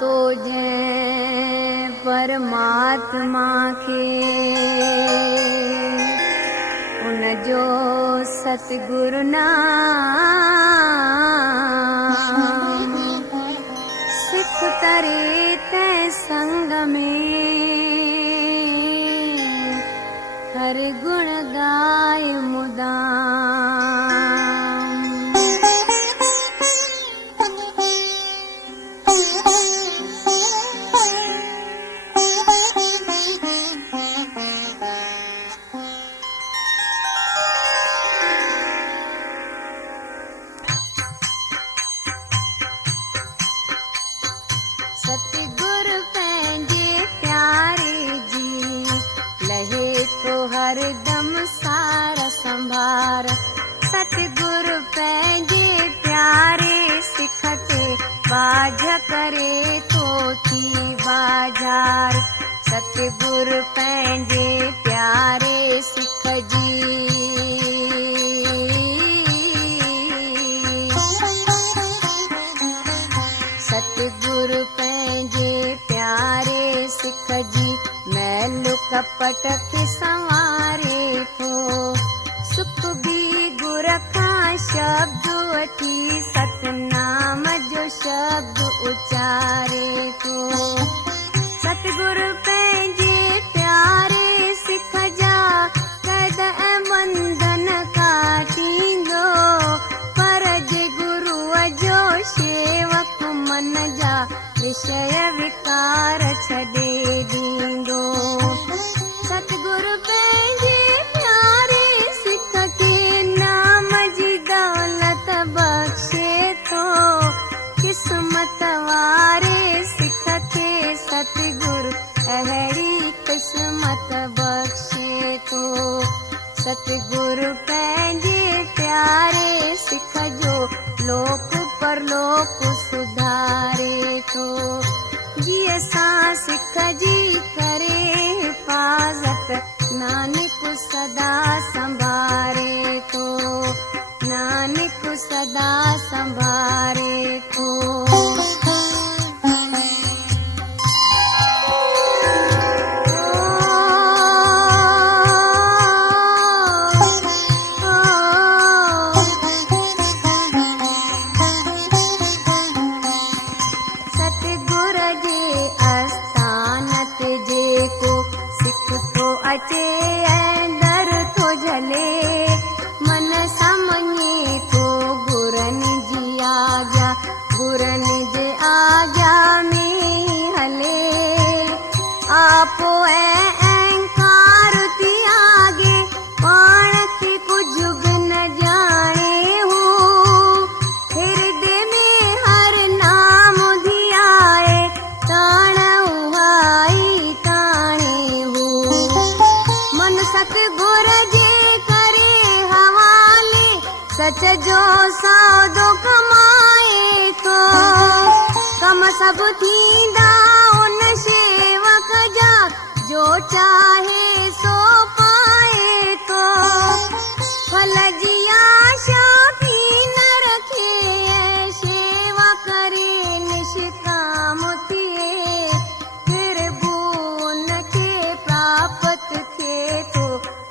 तो जय परमात्मा खे उन जो सतगुरु नाम सिख तरे ते संग में हर गुण गाय मुदाम। सतगुरु पंहिंजे प्यारे जी लहे तो हरदम सार संभार। सतगुरु पंहिंजे प्यारे सिख ते बाझ करे तो थी बाजार। सतगुरु पंहिंजे प्यारे सिख जी सतगुरु पंहिंजे प्यारे सिख जी मैल कपट खे संवारे थो। सुख बि गुर खां शब्द वठी सतनाम जो शब्द उचारे थो। सतगुरु पंहिंजे प्यारे सिख जा क़ैद ऐं बंधन काटींदो। पर जे गुरुअ जो शेवक मन जा विषय विकार छॾे ॾींदो। सतगुरु पंहिंजे प्यारे सिख खे नाम जी दौलत बख़्शे थो। क़िस्मत वारे सिख खे सतगुरु अहिड़ी क़िस्मत बख़्शे थो। सतगुरु पंहिंजे प्यारे सिख जो लोक परलोक सुधारे थो। जीअं सां सिख जी करे हिफ़ाज़त नानक सदा संभारे थो। नानक सदा संभारे थो। अचे ऐं दर थो झले मन सामने तो गुरनि जी आज्ञा गुरनि जे आज्ञा में हले। आपो ऐं अहंकार थी आगे पाण खे कुझु बि न ॼाणे हू। हृदय में हर नाम धियाए ताण उहाई ताणे हू। मन सतगुर जे करे हवाले सच जो सौदो कमाए थो। कम सभु थींदा उन शेवक जा जो चाहे सो पाए थो। फल जी आशा भी न रखे शेवा करे निष्काम थिए। फिर बि उनखे प्राप्त थे तो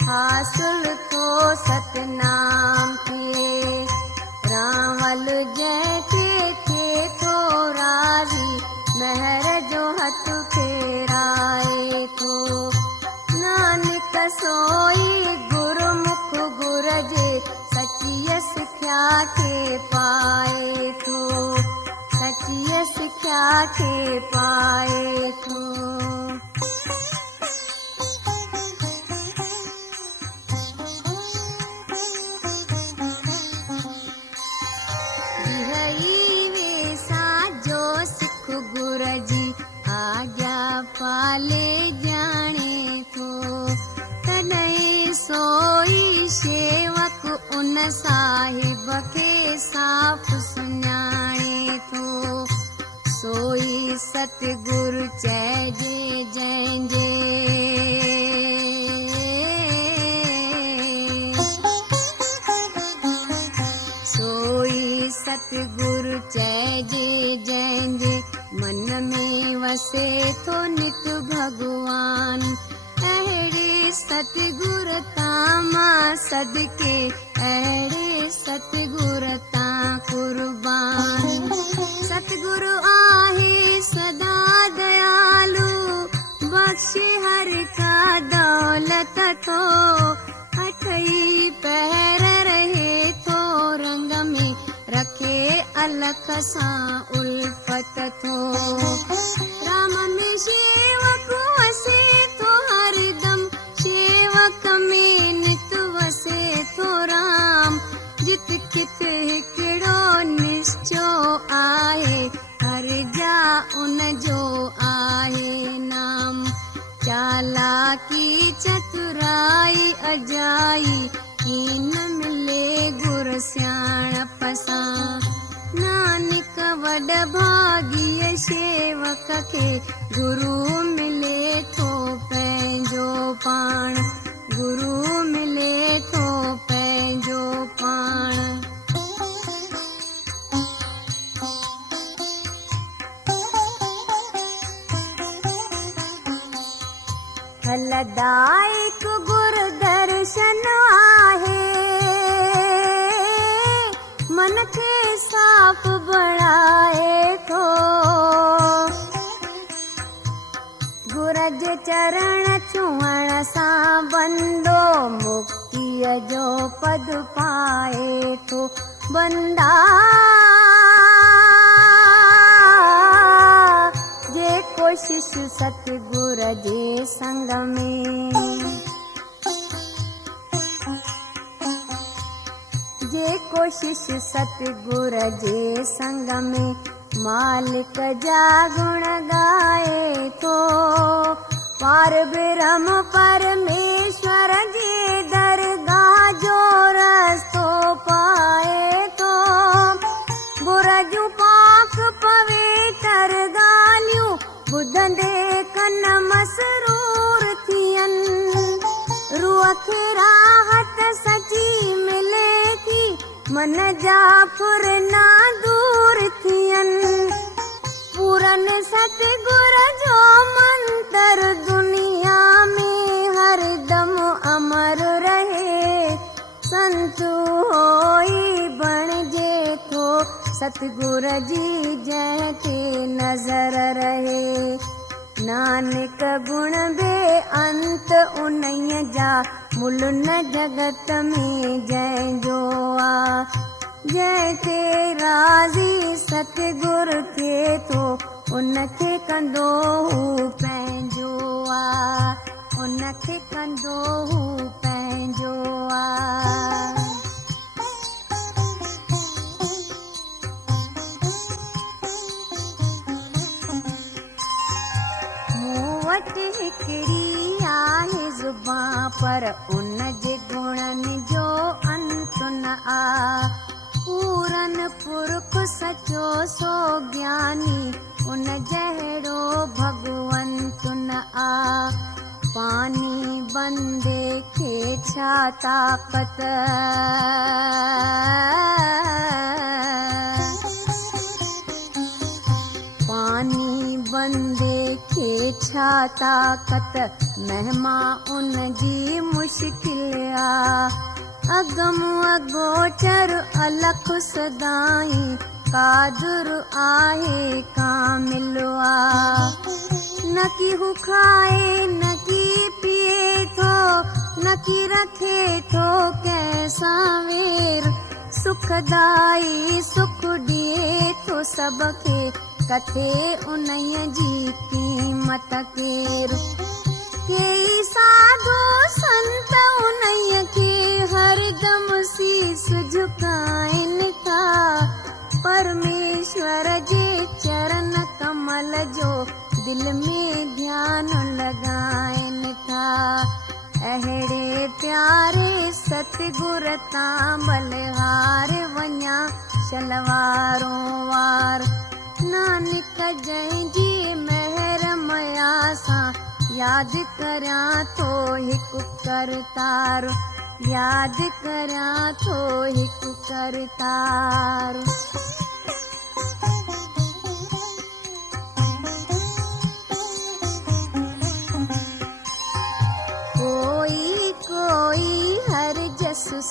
हासिल तो सतनाम थिए। रावल जंहिंखे थे थो राज़ी महर जो हथ फेराए थो। नानक सोई गुरुमुख गुर जे सचीअ सिख्या खे पाए थो। सचीअ सिख्या खे पाए थो। गुर जी आज्ञा पाले जाने थो तॾहिं सोई शेवक उन साहिब खे साफ़ सुञाणे थो। सोई सतगुरु चइजे जंहिंजे सोई सतगुरु चइजे जंहिंजे मन में वसे थो नित भगवान। अहिड़े सतगुर तां मां सदके, अहिड़े सतगुर तां कुर्बान। सतगुरु आहे सदा दयालु, बख्शे हर का दौलत थो। अठई पहर रहे थो रंग में, रखे अलख सां उल्फत थो। राम में शेवक वसे थो हरदम, शेवक में नित वसे थो राम। जित कित हिकिड़ो निश्चो आहे, हर जा उन जो आहे नाम। चालाकी चतुराई अजाई, कीन मिले गुर सियाणप सां। नानक वॾ भाॻीअ शेवक खे, गुरु मिले थो पंहिंजो पाण, गुरु मिले थो पंहिंजो पाण। फलदायक गुर दर्शन आहे, मन खे साफ़ बणाए थो। गुर जे चरण छुअण सां बंदो मुक्तिअ जो पद पाए थो। बंदा जे कोशिश सतगुर जे संग में, जे कोशिश सतगुर जे संग में, मालिक जा गुण गाए थो। पार ब्रह्म परमेश्वर जे दरगाह जो रस्तो पाए थो। गुर जूं पाक पवित्र ॻाल्हियूं ॿुधंदे कन मसरूर थियनि। रूह खे राहत सची मिले थी, मन जा फुरना दूर थियनि। पूरन सतगुर जो मंत्र दुनिया में हरदम अमर रहे। संत होई बणिजे थो सतगुर जी जंहिंखे नज़र रहे। नानक गुण बे अंत उन्हीअ जा, मुल न जगत में जंहिंजो आ। जंहिंखे राज़ी सतगुर थिए थो, उनखे कंदो हू पंहिंजो आ, उनखे कंदो हू पंहिंजो आ। वटि हिकिड़ी आहे ज़ुबान, पर उन जे गुणनि जो अंत न आ। पूरन पुरख सचो सो ज्ञानी, उन जहिड़ो भगवंत न आ। पानी बंदे खे छा ताक़त, पानी बंदे खे छा ताक़त, महिमा उन जी मुश्किल आ। अगम अगोचर अलख सदाई, कादुर आहे कामिल आ। न की हू खाए न की पिए थो, न की रखे थो कंहिंसां वेर। सुखदाई सुख ॾिए थो सबखे, कथे उन्हीअ जी क़ीमत केर। केई साधु संत उन्हीअ खे हरदम शीस झुकाइनि था। परमेश्वर जे चरण कमल जो दिल में ध्यान लॻाइनि था। अहिड़े प्यारे सतगुर तां बलिहार वञा शलवारों वार। नानक जंहिंजी महर मया सां यादि करियां थो हिकु करतार, यादि करियां थो हिकु करतार।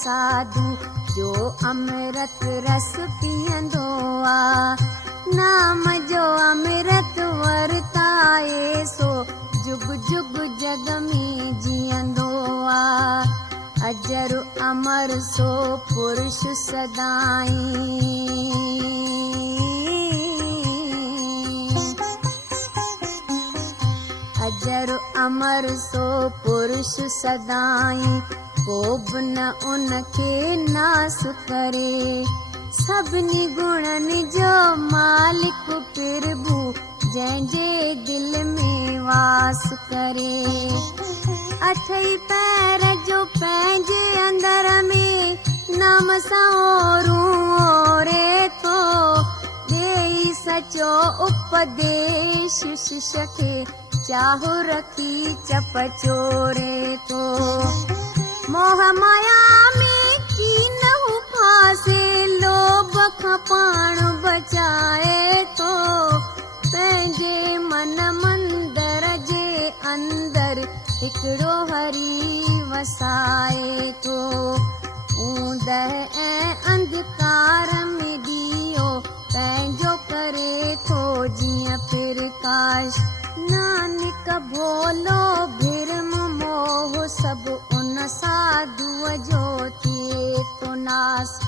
साधू जो अमृत रस पीअंदो आहे। नाम जो अमृत वरताए सो जुग जुग जग में जीअंदो आहे। अजर अमर सो पुरुष सदाई। अजर अमर सो पुरुष सदाई। को बि न उनखे नास करे। सभिनी गुणनि जो मालिक प्रभु जंहिंजे दिल में वास करे। अठई पैर जो पंहिंजे अंदर में नाम सां ओरे थो ॾेई सचो उपदेश शिष्य खे चाहु रखी चप चोरे थो। मोह माया में कीनहु फासे लोभ खां पाण बचाए थो। पंहिंजे मन मंदर जे अंदर हिकिड़ो हरी वसाए थो। ऊंदह ऐं अंधकार में ॾीओ पंहिंजो करे थो जीअं प्रकाश। नानक भोलो भरम मोह सभु उन साधुअ जो थिए थो नास।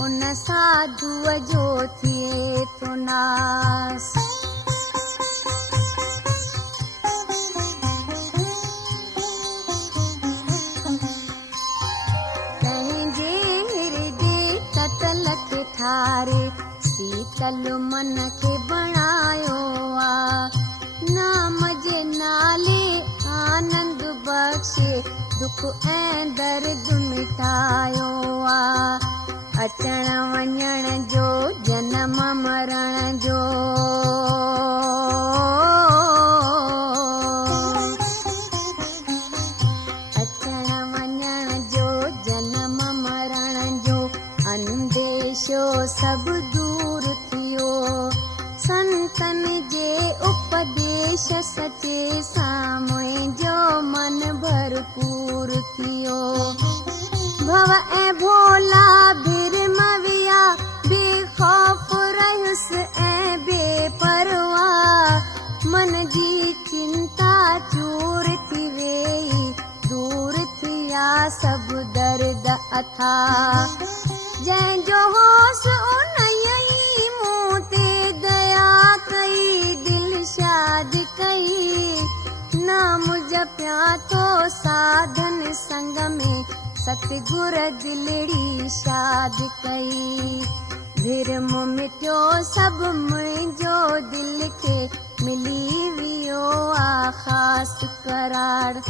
उन साधुअ जो थिए थो नास। पंहिंजे हृदय ततल खे ठारे शीतल मन खे बणायो आहे। नाम जे नाले आनंद बख़्शे दुख ऐं दर्द मिटायो आहे। अचण वञण जो जनम मरण जो अचण वञण जो जनम मरण जो अंदेशो सभु दूर थियो। संतन जे उपदेश सचे सां मुंहिंजो मन भरपूर थियो। भव ऐं भोला भिरम विया बेखौफ रहियुसि ऐं बेपरवाह। मन जी चिंता चूर थी वेई दूर थिया सभु दर्द अथाह। जंहिंजो होश उन ई मूं ते दया कई दिल शाद कई। नाम जपिया तो साधन संग में सतगुर दिलड़ी शाद कई। भिरम मिटियो सभु मुंहिंजो दिल खे मिली वियो आ ख़ास करार।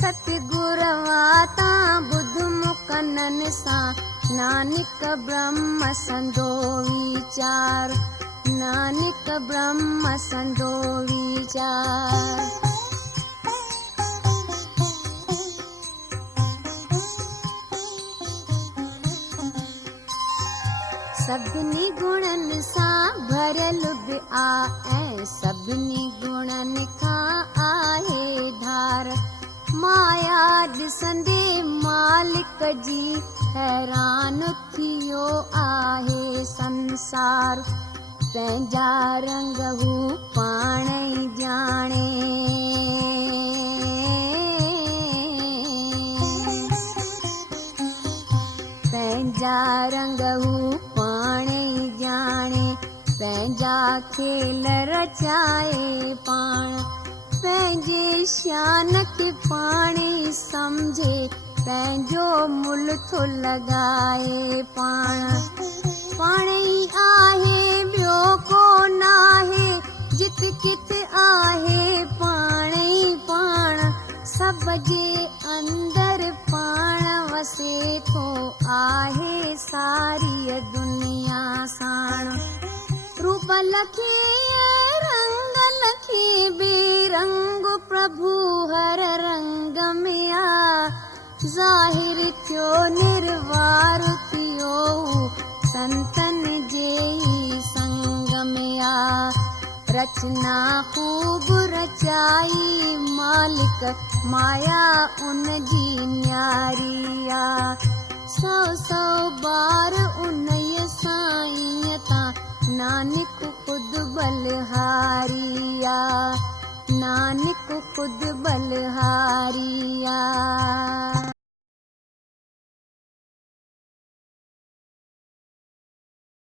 सतगुर वाता ॿुध मुकनन सां नानक ब्रह्म संदो वीचार। नानक ब्रह्म संदो वीचार। सभिनी गुणनि सां भरियल बि ऐं सभिनी गुणनि खां आहे धार। माया ॾिसंदे मालिक जी हैरान थियो आहे संसार। पंहिंजा रंग हू पाण ई ॼाणे। पंहिंजा रंग हू पाण ई ॼाणे। पंहिंजा खेल रचाए पाण। पंहिंजे शान खे पाण ई सम्झे पंहिंजो मुल थो लॻाए पाण। पाण ई आहे ॿियो को नाहे जित कित आहे पाण ई पाण। सभ जे अंदर पाण वसे थो आहे सारी दुनिया साण। रूप लखे रंग लखे बेरंग प्रभु हर रंग में आ। ज़ाहिर थियो निर्वार थियो संतन जे ई संग में आ। रचना खूब रचाई मालिक माया उन जी न्यारी आ। सौ सौ बार उन्हीअ साईं तां नानक ख़ुदि बलिहारिया नानक ख़ुदि बलिहारिया।